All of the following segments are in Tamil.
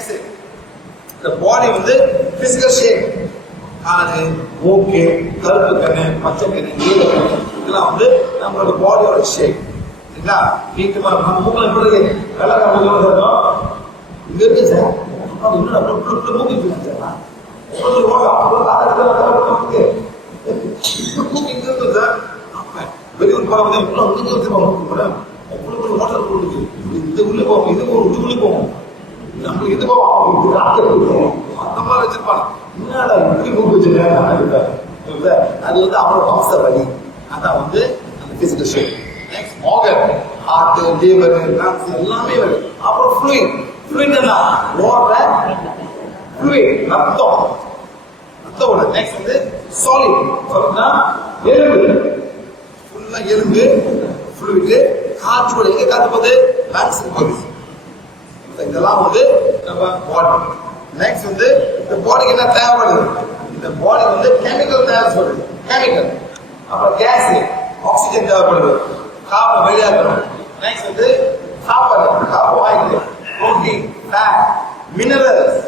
நெக்ஸ்ட் இந்த பாடி வந்து பிசிக்கல் ஷேப். காது, மூக்கு, கருப்பு கண்ணு, பச்சை கண்ணு, நீல கண்ணு, இதெல்லாம் வந்து நம்மளோட பாடியோட ஷேப். சரிங்களா? நீட்டுமா நம்ம மூக்கில் எப்படி இருக்கு? வெள்ளை மூக்கில் இருக்கும் இங்க இருக்கு சார். இன்னும் மூக்கு இருக்கு சார். வெளியூர் போறது இந்த உள்ள போவோம், இது உள்ள போவோம், நம்மளுக்கு இது போவோம், அந்த மாதிரி வச்சிருப்பாங்க. என்னடா இப்படி மூக்கு வச்சிருக்காங்க, அது வந்து அவரோட வம்ச வழி. அதான் வந்து அந்த physical shape. Next organ, heart, liver, lungs எல்லாமே வருது. அப்புறம் ஃப்ளூயிட். ஃப்ளூயிட் என்ன? ஓடுற ஃப்ளூயிட், ரத்தம். ரத்தோட நெக்ஸ்ட் வந்து சாலிட். சொல்லுன்னா எலும்பு, ஃபுல்லா எலும்பு, ஃப்ளூயிட். காற்று கூட எங்க காத்து போகுது? லங்ஸ் போகுது. இதெல்லாம் வந்து நம்ம பாடி. நெக்ஸ்ட் வந்து இந்த பாடிக்கு என்ன தேவைப்படுது? இந்த பாடி வந்து கெமிக்கல் தேவைப்படுது. கெமிக்கல், அப்புறம் கேஸ், ஆக்சிஜன் தேவைப்படுது. கார்பன் வெளியாகணும். நெக்ஸ்ட் வந்து சாப்பாடு, கார்போஹைட்ரேட், புரோட்டீன், ஃபேட், மினரல்ஸ்.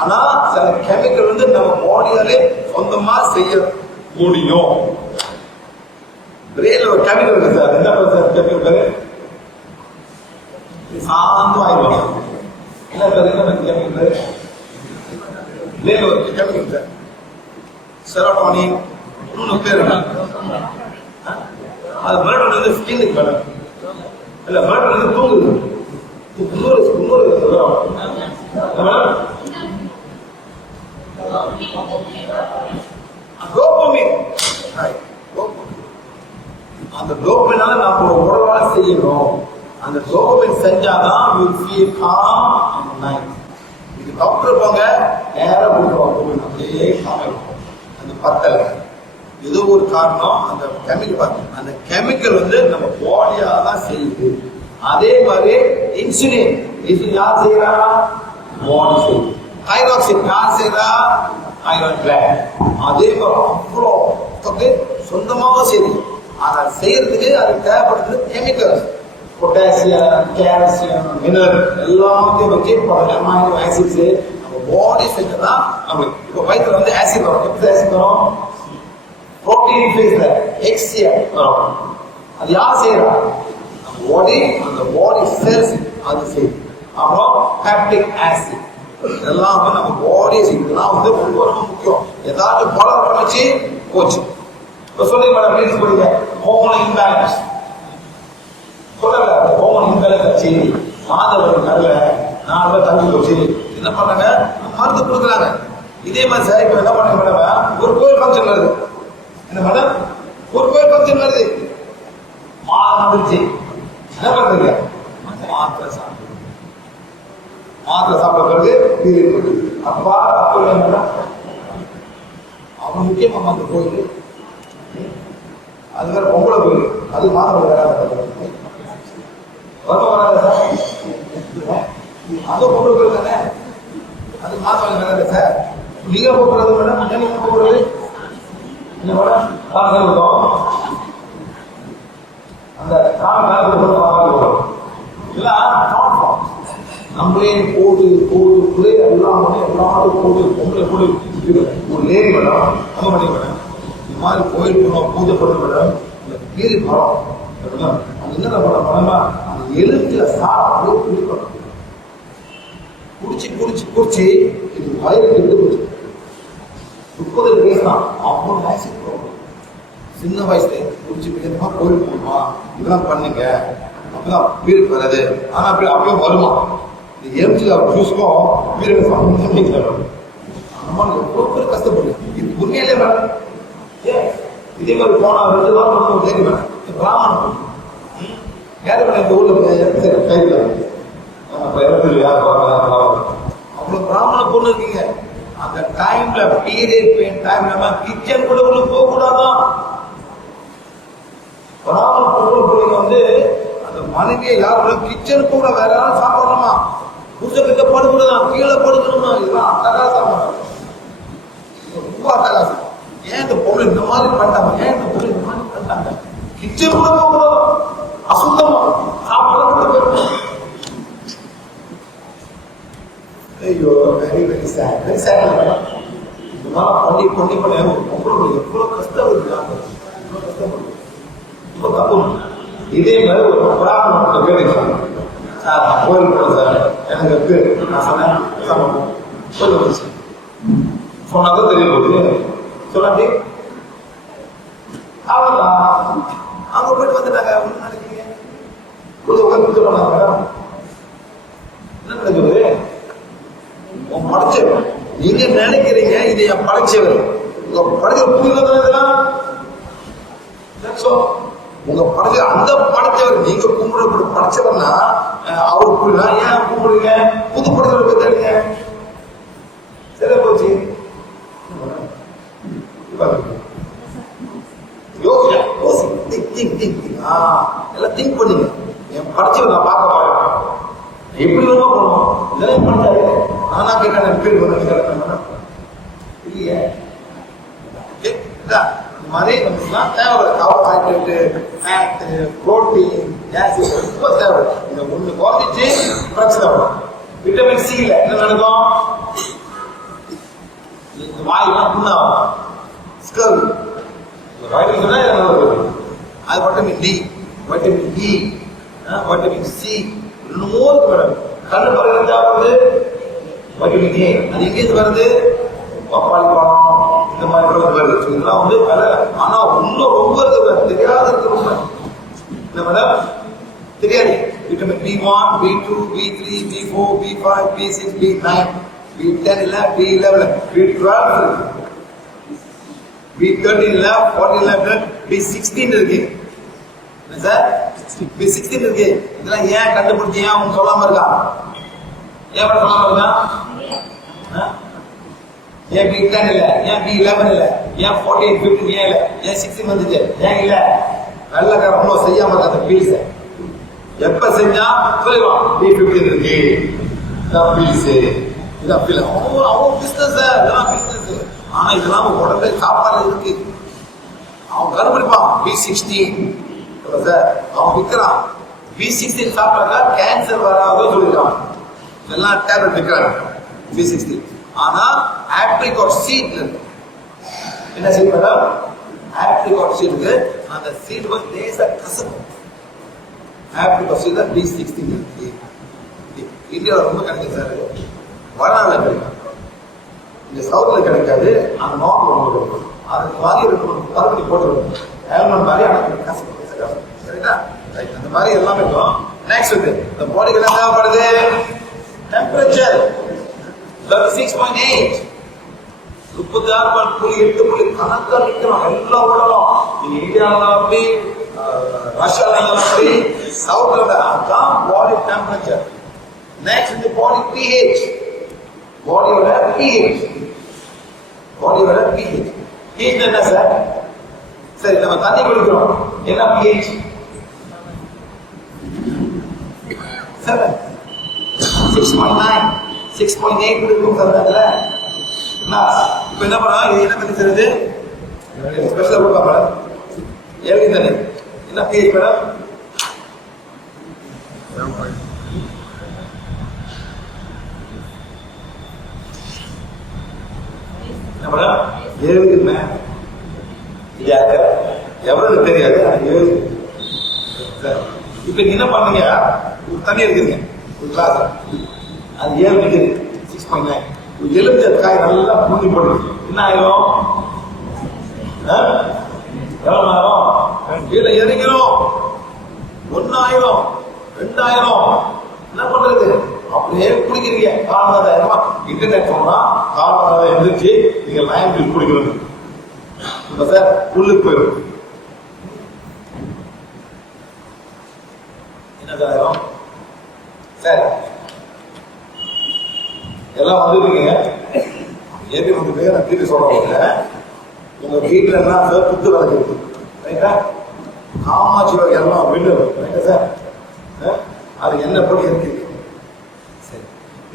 ஆனா சில கெமிக்கல் வந்து நம்ம பாடியாலே சொந்தமா செய்ய முடியும். பிரெயின்ல ஒரு கெமிக்கல் இருக்கு சார். என்ன கெமிக்கல்? சாந்தம் ஆயிடும். என்ன கெமிக்கல்? பிரெயின்ல ஒரு கெமிக்கல் சார், செரோட்டோனின். இன்னொரு பேர் என்ன? அது மேடம் வந்து ஸ்கின்னுக்கு மேடம் இல்ல, மேடம் வந்து தூங்குது. அந்த டோபமினால நம்ம உடலால செய்யணும். அந்த டோபமின் செஞ்சாதான் you feel calm and nice. இது டாக்டர் போங்க நேரா கொடுக்குறோம், அப்படியே காமிக்கும். அந்த பத்தல ஏதோ ஒரு காரணம். அந்த கெமிக்கல், அந்த கெமிக்கல் வந்து நம்ம பாடியா தான் செய்யுது. அதே மாதிரி இன்சுலின், இது யார் செய்யறா? பாடி செய்யுது. தைராக்சின் யார் செய்யறா? Thyroid gland. அதே மாதிரி அவ்வளோ சொந்தமாக செய்யுது. ஆனா செய்யறதுக்கு அது தேவைப்படுறது கெமிக்கல். பொட்டாசியம், கால்சியம், மினரல் எல்லாத்தையும் வச்சு அமைனோ ஆசிட்ஸ் நம்ம பாடி செஞ்சா நம்மளுக்கு. இப்போ வயிற்றுல வந்து ஆசிட் வரும். எப்படி ஆசிட் வரும்? புரோட்டீன் ஃபேஸ்ல HCl வரும். அது யார் செய்யறா? நம்ம பாடி, அந்த பாடி செல்ஸ் அது செய்யுது. அப்புறம் பேப்டிக் ஆசிட் இதெல்லாம் வந்து நம்ம பாடி செய்யுது. இதெல்லாம் வந்து ரொம்ப ரொம்ப முக்கியம். ஏதாவது பலம் பண்ணிச்சு போச்சு. இப்போ சொல்லுங்க மேடம், ரீல்ஸ் போடுங்க, ஹோமோன் இம்பேலன்ஸ் சொல்லல. ஹோமோன் இம்பேலன்ஸ் ஆச்சு, மாதவர்கள் நல்ல 4 பேர் தங்கி போச்சு. என்ன பண்றாங்க? மருந்து கொடுக்குறாங்க. இதே மாதிரி சார் இப்போ என்ன பண்ணுங்க மேடம், ஒரு கோயில் ஃபங்க்ஷன் வருது. என்ன மேடம்? ஒரு கோயில் ஃபங்க்ஷன் வருது, மாதம் வந்துருச்சு. என்ன பண்றீங்க? மாத்திரை சாப்பிடுங்க. மாத்திரை சாப்பிட பிறகு அப்பா அப்போ மேடம் அவன் முக்கியமா அந்த கோயில். அது வேற பொம்பளை கோயில், அது மாதம் வராது. வராது சார், அது பொம்பளை கோயில் தானே, அது மாதம் வராது சார். நீங்க போக்குறது மேடம், நீங்க போக்குறது என்ன மேடம்? அந்த நம்மளே போடு போடு புள்ளே எல்லாம் எல்லாரும் போடு பொம்பளை போடு ஒரு லேடி மேடம், நம்ம பண்ணி மேடம். இந்த மாதிரி கோயில் போனோம், பூஜை பண்ண மேடம். இந்த கீரி மரம் அது என்ன படமா, அந்த எழுத்துல சாப்பிட்டு குடிக்கணும். குடிச்சு குடிச்சு குடிச்சு இது வயிறுக்கு எடுத்து போச்சு. 30 வயசு தான், அவ்வளோ ஆசிட் ப்ராப்ளம். சின்ன வயசுல குடிச்சு பிடிக்கிறதுமா கோயில் போகணுமா, இதெல்லாம் பண்ணுங்க, அப்பதான் வீருக்கு வராது. ஆனா அப்படி அப்படியே வருமா? இந்த எம்ஜிஆர் ஜூஸ்க்கும் வீருக்கு சம்பந்தம். அம்மா எவ்வளோ பேர் கஷ்டப்படுது. இது உண்மையிலே மேடம். இதே மாதிரி போனா 2 வாரம் கேட்க மேடம், பிராமணம் யாரு மேடம் இந்த ஊர்ல கையில் அவ்வளவு பிராமண பொண்ணு இருக்கீங்க. அந்த டைம்ல பீரியட் பெயின் டைம்ல கிச்சன் கூட உள்ள போக கூடாதான். பிராமண பொண்ணு வந்து அந்த மனைவியை யாரும் கிச்சன் கூட வேற யாரும் சாப்பிடணுமா, புதுசை படுக்கூடாதான், கீழே படுக்கணுமா, இதெல்லாம் அட்டகாசம், ரொம்ப அட்டகாசம். ஏன் இந்த பொண்ணு இந்த மாதிரி பண்ணிட்டாங்க? ஏன் இந்த பொண்ணு இந்த மாதிரி பண்ணிட்டாங்க? கிச்சன் கூட போக கூடாதான், அசுத்தமா சாப்பிட. ஐயோ very very sad very sad. இந்த மாதிரி பண்ணி உங்களுக்கு எவ்வளவு கஷ்டம் இருக்கு, ரொம்ப தப்பு. இதே மாதிரி ஒரு பிராமண கேட்டுக்கலாம், சார் நான் கோயில் போல சார் எனக்கு இருக்கு, நான் சொன்னேன் சொன்னாதான் தெரிய போகுது சொல்லாட்டி அவ்வளவுதான். அவங்க போயிட்டு வந்துட்டாங்க, ஒண்ணு நினைக்கிறீங்க உட்காந்து பண்ணாங்க என்ன நடக்குது? உன் படைச்சவர் நீங்க நினைக்கிறீங்க இது என் படைச்சவர், உங்க படைச்சவர் புரியுது இதெல்லாம். உங்க படைச்ச அந்த படைச்சவர் நீங்க கும்பிட படைச்சவர்னா அவரு புரியல, ஏன் கும்பிடுங்க? புது படைச்சவரை போய் தேடுங்க. சரியா போச்சு. எல்லாம் திங்க் பண்ணுங்க. என் படைச்சவர் நான் பார்க்க போறேன், எப்படி வேணுமா போனோம் இதெல்லாம் பண்ணிட்டாரு. நானா கேட்டேன் பேர் பண்ண இல்லையே. இந்த மாதிரி நமக்குலாம் தேவை கார்போஹைட்ரேட்டு, ஃபேட்டு, புரோட்டீன், ஆசிட் ரொம்ப தேவை. இந்த ஒண்ணு குறைஞ்சிச்சு பிரச்சனை வரும். விட்டமின் சி இல்ல என்ன நடக்கும்? இந்த வாயெல்லாம் புண்ணாகும், ஸ்கர்வி. வைட்டமின் சொன்னா அது vitamin D, vitamin E, vitamin C, இன்னுமோ இருக்கு மேடம். கண்ணு பறவை வருது வைட்டமின் ஏ, அது எங்கேருந்து வருது? பப்பாளி பழம் இந்த மாதிரி வருது. இதெல்லாம் வந்து ஆனா இன்னும் ரொம்ப இருக்கு, தெரியாத இருக்கு ரொம்ப. என்ன மேடம் தெரியாது? Vitamin B1, B2, B3, B4, B5, B6, B9, B10 இல்ல, B11, B12 இருக்கு, B13 இல்ல, 14 இல்ல, B16 இருக்கு. என்ன சார்? B16 இருக்கு. இதெல்லாம் ஏன் கண்டுபிடிச்சி ஏன் அவங்க சொல்லாம இருக்கா? ஏன் சொல்லாம இருக்கா? ஏன் B10 இல்ல, ஏன் B11 இல்ல, ஏன் 14, 15 ஏன் இல்ல, ஏன் 16 வந்துச்சு ஏன் இல்ல? வெள்ளக்காரன் செய்யாம இருக்காத பீல்ஸ். எப்ப செஞ்சா சொல்லுவான் B15 இருக்கு, இதான் பீல்ஸ், இதான் பீல். அவன் பிசினஸ், இதெல்லாம் பிசினஸ். ஆனா இதெல்லாம் உடம்பே சாப்பாடு இருக்கு. அவன் கண்டுபிடிப்பான் B16 சார், அவன் விற்கிறான். B16 சாப்பிட்டாக்கா கேன்சர் வராதுன்னு சொல்லிருக்கான். எல்லாம் டேப்லெட் விற்கிறாங்க B16. ஆனா ஆப்ரிகாட் சீட் இருக்கு. என்ன சீட் மேடம்? ஆப்ரிகாட் சீட் இருக்கு. அந்த சீட் வந்து லேசா கசக்கும். ஆப்ரிகாட் சீட் தான் B16 இருக்கு. இந்தியாவில் ரொம்ப கிடைக்கும் சார், வடநாடுல கிடைக்கும், இந்த சவுத்ல கிடைக்காது. அந்த நார்த் ரொம்ப அதுக்கு மாதிரி இருக்கணும், மறுபடி போட்டு ஹெல்மெட் மாதிரி ஆனால் கசக்கும். சரிங்களா? அந்த மாதிரி எல்லாமே இருக்கும். நெக்ஸ்ட் வந்து இந்த பாடிக்கு என்ன தேவைப்படுது? டெம்பரேச்சர் 36.8, 36.8 கணக்கா நிற்கிறோம். எல்லா உடலும் நீங்க இந்தியாவில் அப்படி, ரஷ்யால அப்படி, சவுத்ல அதுதான் பாடி டெம்பரேச்சர். நெக்ஸ்ட் இந்த பாடி pH, பாடியோட pH, பாடியோட pH. pH என்ன சார்? சரி, நம்ம தண்ணி குடிக்கிறோம், என்ன pH? 7, 6.9, 6.8 இருக்கும் சார். இப்ப என்ன பண்ணா, இது என்ன தண்ணி சார்? இது ஸ்பெஷலா கொடுப்பாங்க மேடம், ஏழு தண்ணி. என்ன pH மேடம்? 7. என்ன மேடம்? 7க்கு மேல எவ்வளவு தெரியாது. இப்ப என்ன பண்ணுங்க, ஒரு தண்ணி இருக்குதுங்க, ஒரு கிளாஸ், அது 7 நிக்குது, 6.9. எலுமிச்சை காய் நல்லா புரிஞ்சு போடுது, என்ன ஆயிரும்? எவ்வளவு ஆயிரும்? கீழே இறங்கிரும், 1,000, 2,000. என்ன பண்றது? அப்படியே குடிக்கிறீங்க. காரணம் இன்டர்நெட் போனா காரணம் எழுந்திரிச்சு நீங்க லைன் பில் குடிக்கிறது. இப்ப சார் உள்ளுக்கு போயிடும். என்ன சார் ஆயிரும்? சார் எல்லாம் வந்துருக்கீங்க, ஏற்றி வந்துருக்கு. நான் திருப்பி சொல்றேன், உங்க வீட்டுல எல்லாம் சார் புத்து விளக்கு இருக்கு, ரைட்டா? காமாட்சி விளக்கு எல்லாம் வீடு, ரைட்டா சார்? அது என்ன படி இருக்கு? சரி,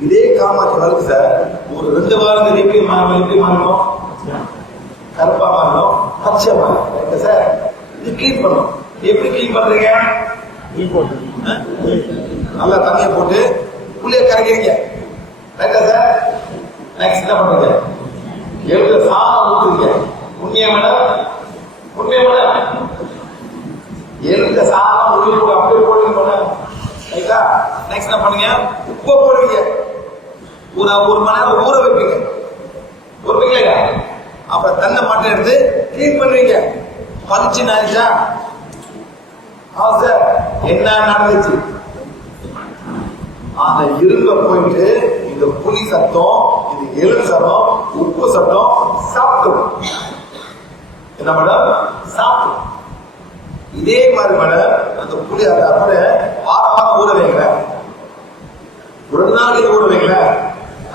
இதே காமாட்சி விளக்கு சார் ஒரு 2 வாரங்கள் எப்படி மாறணும்? கருப்பா மாறணும், பச்சை மாறணும், ரைட்டா சார்? இது கிளீன் பண்ணணும். எப்படி கிளீன் பண்றீங்க? நல்லா தண்ணியை போட்டு புள்ளிய கரைக்கிறீங்க, ரைட்டா சார்? நெக்ஸ்ட் என்ன பண்ணுங்க? எழுத சாதம் ஊத்துறீங்க. உண்மையா மேடம்? உண்மையா மேடம்? எழுத சாதம் உள்ள போட அப்படியே போடுங்க மேடம். ரைட்டா? நெக்ஸ்ட் என்ன பண்ணுங்க? உப்பு போடுவீங்க. ஒரு மணி நேரம் ஊற வைப்பீங்க. ஊறுவீங்களா? அப்புறம் தண்ணை மட்டும் எடுத்து கிளீன் பண்ணுவீங்க. பளிச்சு நினைச்சா சார் என்ன நடந்துச்சு? அந்த இரும்ப போயிட்டு இந்த புளி சத்தம், இது எலும்பு சத்தம், உப்பு சத்தம் சாப்பிடும். என்ன மேடம்? சாப்பிடும். இதே மாதிரி மேடம் அந்த புளி அப்படியே வாரம் ஊற வைக்கல, ஒரு நாள் இது ஊற வைக்கல,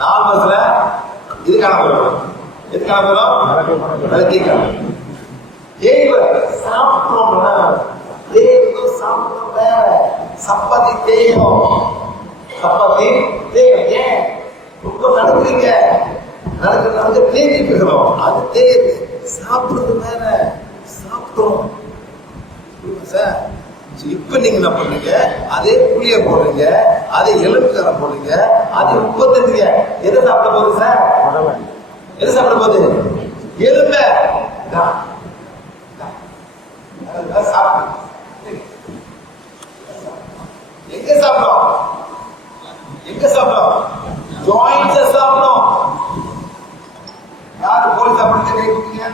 4 மாசத்துல இதுக்கான போயிடும். எதுக்கான போயிடும்? சாப்பிட்டோம். சாப்பிட்டோம் வேற சப்பாத்தி தேயும். சப்பாத்தி தேயும். ஏன் ரொம்ப நடக்குறீங்க? நடக்கிறது தேடி போகிறோம். அது தேயுது. சாப்பிடுறது வேற சாப்பிட்டோம் சார். இப்ப நீங்க என்ன பண்றீங்க? அதே புளிய போடுறீங்க, அதே எலும்புக்கார போடுறீங்க, அதே உப்பு தருவீங்க. எதை சாப்பிட போகுது சார்? எது சாப்பிட போகுது? எலும்ப சாப்பிடும். எங்க சாப்பிடும்? எங்க சாப்பிடும்? ஜாயிண்ட்ஸ் சாப்பிடும். யாரு கோழி சாப்பிடுறீங்க?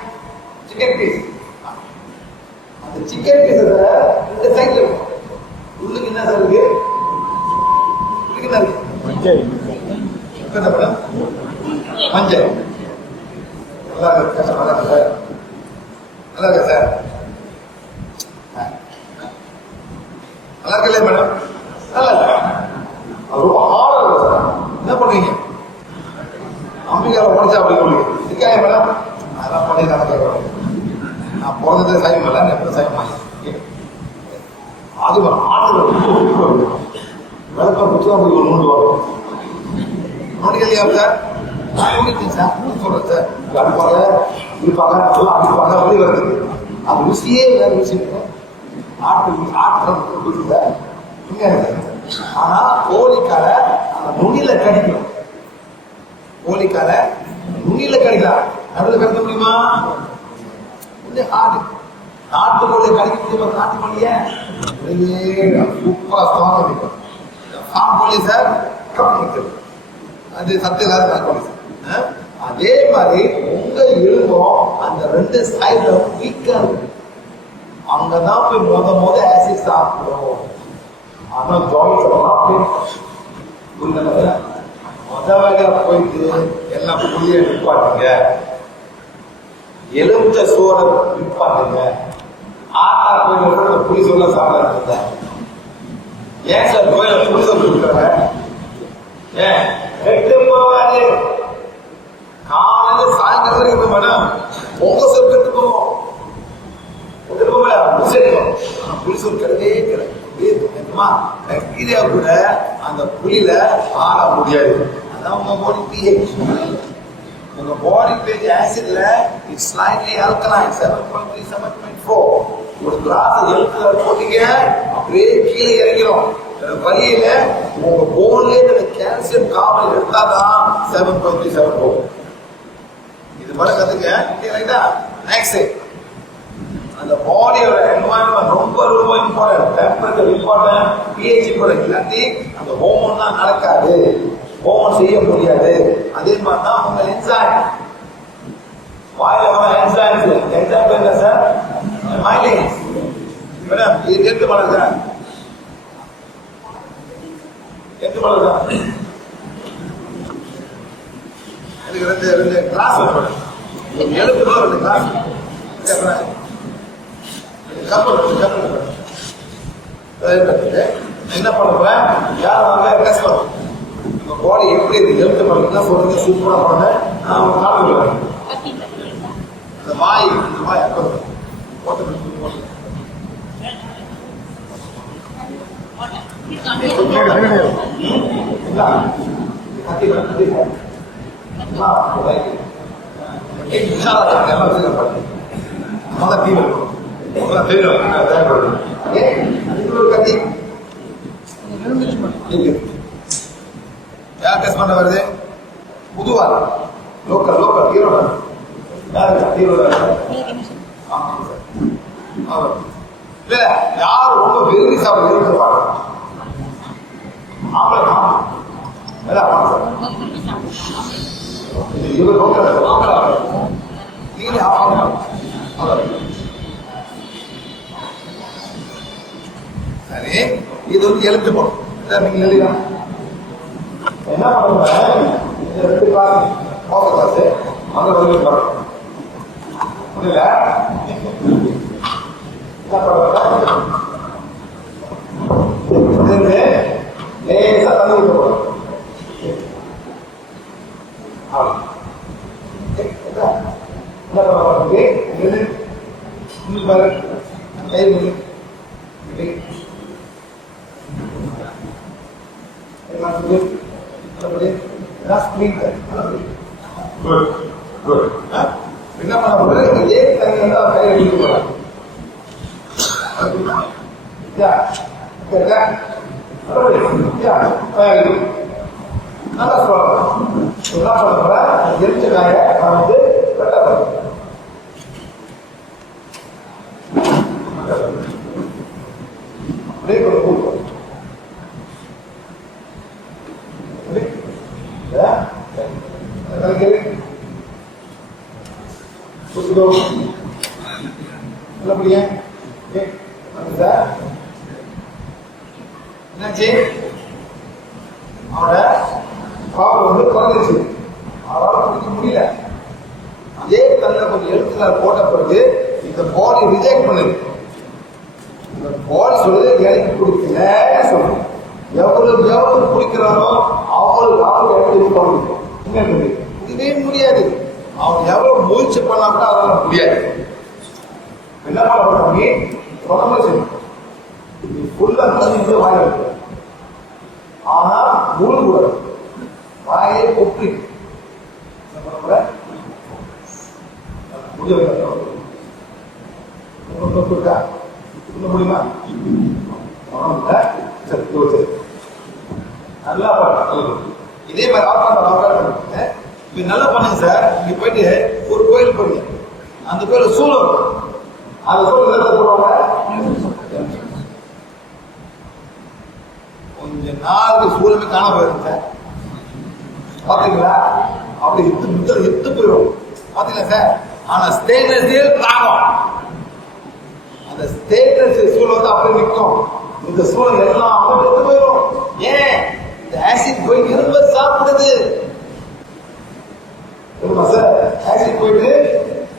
Chicken piece. அந்த சிக்கன் பீஸ் இந்த சைட்ல இருக்கும். உள்ளுக்கு என்ன சார் இருக்கு? உள்ளுக்கு என்ன இருக்கு? மஞ்சள். மஞ்சள். நல்லா இருக்கு சார். நல்லா இருக்கு சார். நல்லா இருக்கு சார். நல்லா இருக்குல்ல மேடம்? நல்லா இருக்கு. ரொம்ப ஹார்டா இருக்கு சார். என்ன பண்ணுவீங்க? அம்பிகாவை படிச்சா அப்படி சொல்லுங்க. இருக்காங்க மேடம்? அதெல்லாம் பண்ணி நடக்க. நான் பிறந்தது சைவம் இல்லை, எப்போ சைவம் அது ஆட்டுல விளக்கம் புத்தகம் ஒரு நூண்டு வரும். நோண்டிக்கலையா சார்? நோண்டிட்டேன் சார். சொல்றேன் சார். அடிப்பாங்க, இருப்பாங்க, நல்லா அடிப்பாங்க, அப்படி வருது. அது ருசியே வேற ருசி. ஆனா கோழிக்கார அந்த நுனியில கடிக்கும். கோழிக்கார நுனியில கடிக்கலாம். நடுவில் கடிக்க முடியுமா? நாட்டு கோழியை கடிக்க முடியுமா? நாட்டு கோழிய சூப்பரா ஸ்ட்ராங் அடிக்கும். ஃபார்ம் கோழி சார் அது சத்து இல்லாத நாட்டு கோழி சார். அதே மாதிரி உங்க எலும்பும் அந்த 2 சைட்ல வீக்கா இருக்கு. அங்கதான் போய் முத ஆசிட் சாப்பிடும். ஆனா முத வகை போயிட்டு எல்லாம் புளிய நிப்பாட்டுங்க, எலுமிச்சை சோறை நிப்பாட்டுங்க. ஆட்டா கோயில புளி சொல்ல சாப்பிட. ஏன் சார் கோயில புளி சொல்ல கொடுக்குறாங்க? ஏன் கெட்டு போவாது? காலையில சாயங்காலம் வரைக்கும் மேடம் பொங்க சொல் கெட்டு போவோம். புளிசூர் கிடையவே கிடையாது. கூட அந்த புளியில ஆற முடியாது. அதான் உங்க பாடி pH. உங்க பாடி pH ஆசிட்ல இட்ஸ் ஸ்லைட்லி ஆல்கலைன் 7.3 7.4. ஒரு கிளாஸ் எழுத்துல போட்டீங்க அப்படியே கீழே இறங்கிறோம். வழியில உங்க போன்ல கால்சியம் கார்பன் எடுத்தாதான் 7.3 7.4. இது மாதிரி கத்துக்க. நெக்ஸ்ட் அந்த பாடியோட என்வாயன்மெண்ட் ரொம்ப ரொம்ப important. Temperature important, pH important. இல்லாட்டி அந்த ஹோமோன் தான் நடக்காது, ஹோமோன் செய்ய முடியாது. அதே மாதிரி தான் உங்க என்சைம், வாயில வர என்சைம்ஸ். என்சைம் என்ன சார்? மைலேஸ். மேடம் இது எடுத்து பண்ணுங்க. எடுத்து பண்ணுங்க. எனக்கு 2 கிளாஸ் வரும். எழுத்து 2 கிளாஸ் என்ன பண்ண போறேன்? யார் வாங்க டெஸ்ட் பண்ணுவோம். உங்க பாடி எப்படி இருக்கு எழுத்து பண்ணுறதுனா சொல்லுங்க. சூப்பரா பண்ண நான் காட்டுவேன். இந்த வாய் அப்போ போட்டு யார் டெஸ்ட் பண்ண வருது? புதுவார் லோக்கல் ஹீரோட ஹீரோட இல்ல யார் ரொம்ப விரும்பி சாப்பிட இருப்பாங்க இவர் லோக்கல் நீங்களே சரி, இது வந்து எழுத்து போடும். நீங்க எழுதினா என்ன பண்ணுவேன், இந்த 2 கிளாஸ் மோச கிளாஸ் அந்த பதில் வரும் புரியல. என்ன பண்ணுவேன், லேசா தண்ணி ஊற்ற போடும். என்ன பண்ணுவாங்க என்ன பண்ண போறது, இதே தண்ணி கை அடிக்க போறாங்க. நல்லா சொல்றேன். என்ன பண்ண எரிச்ச காய நான் வந்து கட்ட அப்படியே கொஞ்சம் என்னாச்சு, அவனோட பவர் வந்து குறைஞ்சிச்சு, அவரால் குடிக்க முடியல. அதே தன்னை கொஞ்சம் எழுத்துல போட்ட பிறகு இந்த பாடி ரிஜெக்ட் பண்ணுது. இந்த பாடி சொல்லுது எனக்கு குடிக்கலன்னு சொல்லுது. எவ்வளவு குடிக்கிறானோ அவங்களுக்கு எடுத்து இதுவே முடியாது. அவன் எவ்வளவு முயற்சி பண்ணா கூட அதனால முடியாது. என்ன பண்ண சொன்ன ஃபுல்லா தண்ணி வாயில இருக்கு. ஆனா முழு கூட வாயை கொப்பி முடியுமா? சரி, நல்லா பாருங்க. இதே மாதிரி ஆப்ஷன் இப்ப நல்லா பண்ணுங்க சார். நீங்க போயிட்டு ஒரு கோயில் போறீங்க, அந்த கோயில சூழல் இருக்கும். அந்த சூழல் போடுவாங்க. கொஞ்ச நாளுக்கு சூழலுமே காண போயிருங்க சார். பாத்தீங்களா? அப்படி எத்து போயிடும். பாத்தீங்களா சார்? ஆனா ஸ்டெயின்லெஸ் ஸ்டீல் தாங்கும். அந்த ஸ்டெயின்லெஸ் சூழல் வந்து அப்படியே நிற்கும். இந்த சூழல் எல்லாம் அப்படி எடுத்து போயிடும். ஏன்? இந்த ஆசிட் போய் இரும்ப சாப்பிடுது. சார் ஆசிட் போயிட்டு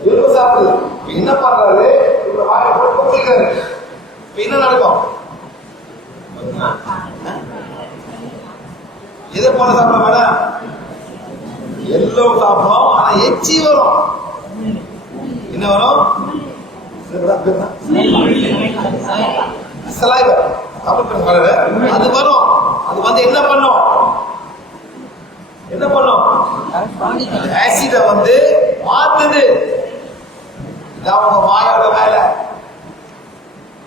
இரும்ப சாப்பிடுது. என்ன பண்றாரு, வாயை போட்டு கொப்பிக்கிறாரு. இப்ப என்ன நடக்கும்? எதை போல சாப்பிட மேடம்? எல்லாம் சாப்பிடும். ஆனா எச்சி வரும். என்ன வரும்? அது வரும். அது வந்து என்ன பண்ணும்? ஆசிட வந்து மாத்துது. அவங்க வாயோட வேலை.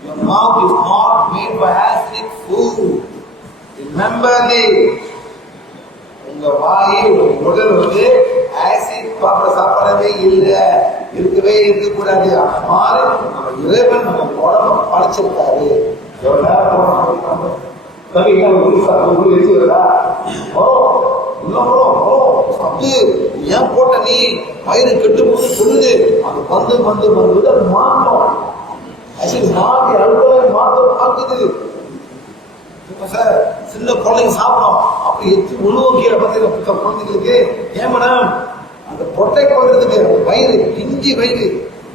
Your mouth is not made by acidic food. Remember this. உங்க வாயை உடல் வந்து ஆசிட் சாப்பிடவே இல்லை, இருக்கவே இருக்கக்கூடாது. மாதிரி நம்ம இறைவன் நம்ம உடம்ப படைச்சிருக்காரு. ஏன் போட்ட நீ வயிறு கெட்டு போது சொல்லுது. அது வந்து மாற்றம் ஆசிட் மாற்றி அழுத்தலை மாற்ற பார்க்குது. சார் சின்ன குழந்தைங்க சாப்பிடும். அப்படி உணவு கீரை பார்த்தீங்கன்னா குழந்தைங்களுக்கு ஏன் மேடம் அந்த ப்ரொடெக்ட் பண்றதுக்கு வயிறு பிஞ்சி வயிறு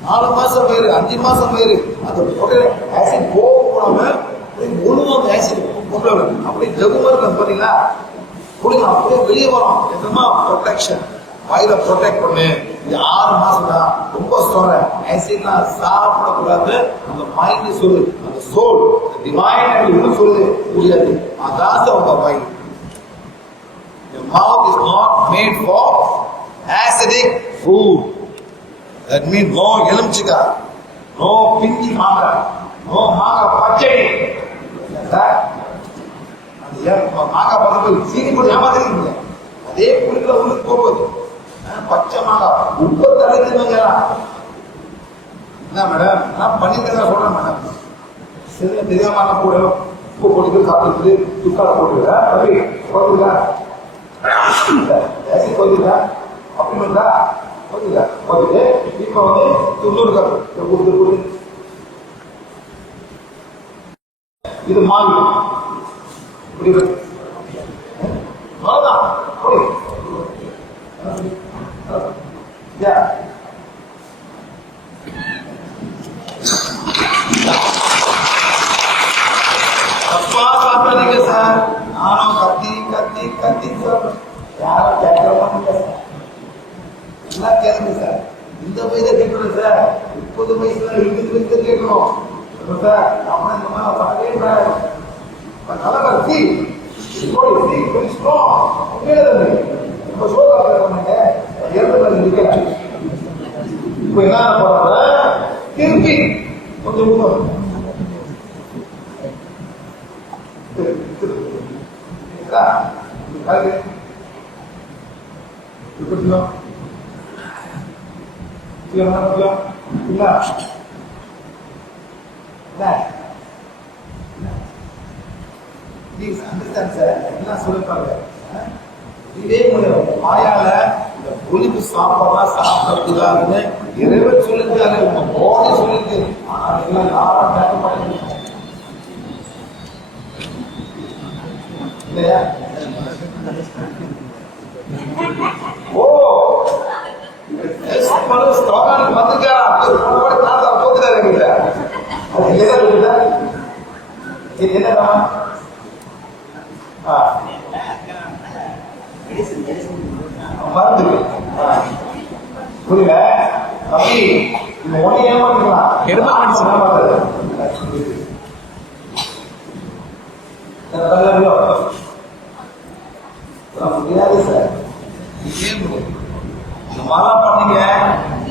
4 மாசம் வயிறு 5 மாசம் வயிறு அந்த ப்ரொடெக்ட் ஆசிட் போகாம உணவு அந்த ஆசிட் அப்படி ஜகுமா இருக்கு பாத்தீங்களா? குடிங்க அப்படியே வெளியே வரும். எதுமா ப்ரொடெக்ஷன் வயிறை ப்ரொடெக்ட் பண்ணு. இது 6 மாசம் தான். ரொம்ப சொல்றேன், ஆசிட்லாம் சாப்பிடக்கூடாது. அந்த மைண்ட் சொல்லு, அந்த சோல் டிவைன் சொல்லு முடியாது. அதான் உங்க mind. Your mouth is not made for acidic food. That means no எலுமிச்சக்காய், no பிஞ்சி மாங்காய், no மாங்காய் பச்சடி. மாங்காய் பார்த்து சீனி போட்டு ஏமாத்திருக்கீங்க. அதே புளிக்கிற உள்ளுக்கு போகுது. பச்சை மாங்காய் உப்பு தலைச்சுங்க. என்ன மேடம் நான் பண்ணிட்டு சொல்றேன் மேடம். சின்ன தெரியாம போடுறோம். உப்பு போட்டு சாப்பிட்டு துக்கால போட்டுருக்கா அப்படி போட்டுருக்கா போதுக்கா அப்படி வந்தா போதுக்கா போதுட்டு இப்ப வந்து துண்ணூறு காப்பு கொடுத்து இது மாறி அவ்வளவுதான். தப்பா சாப்பிடாதீங்க சார். நானும் கத்தி கத்தி கத்தி சார் யாரும் கேட்கறவாங்க சார். எல்லாம் கேளுங்க சார். இந்த வயதை கேட்கணும் சார். 30 வயசுல 20 வயசுல கேட்கணும் சார். நம்ம இந்த மாதிரி பண்ணவே சார் நல்லா சி கொஞ்சம் ஸ்ட்ராங் இப்ப சோகாக பண்ணாங்க இருக்கிறேன். இப்ப என்ன போறாங்க திருப்பி கொஞ்சம் இதே மாயால இந்த புளிப்பு சாப்பாடுலாம் சாப்பிடக்கூடாதுன்னு இறைவன் சொல்லிருக்காரு. உங்க போதை சொல்லிருக்கு. ஆனா யாரும் கேட்க மாட்டேங்க இல்லையா? ஓ வந்திருக்காரா போத்துறாரு. அது என்ன மருந்து புரியல தம்பி. ஒன்னே ஏமாத்திக்கலாம் முடியாது சார். இந்த மாதிரிலாம் பண்ணீங்க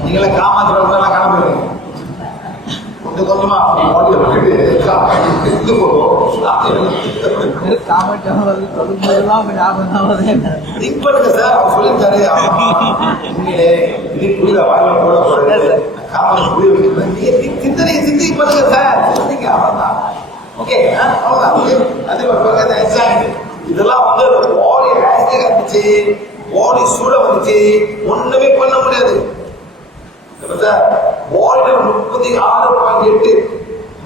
நீங்களே காமாத்திரம் காணப்படுறீங்க. கொஞ்சம் கொஞ்சமா சார் சொல்லிருக்காரு. புரியல வாயில போட போறது காமன் புரிய வைக்கிறது. சிந்தனை சிந்திக்கு பண்ணுங்க சார். சிந்திங்க அவ்வளவுதான். ஓகே அவ்வளவுதான். அதே எக்ஸாம் இதெல்லாம் வந்து பாடி ஆக்சிடென்ட் இருந்துச்சு. பாடி சூட வந்துச்சு. ஒண்ணுமே பண்ண முடியாது. பாடி 36.8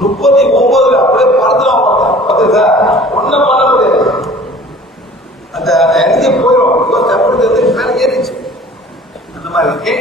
39 அப்படியே பறந்துலாம் சார். ஒன்னும் பண்ண முடியாது. அந்த எனர்ஜி போயிடும். மேல ஏறிச்சு அந்த மாதிரி.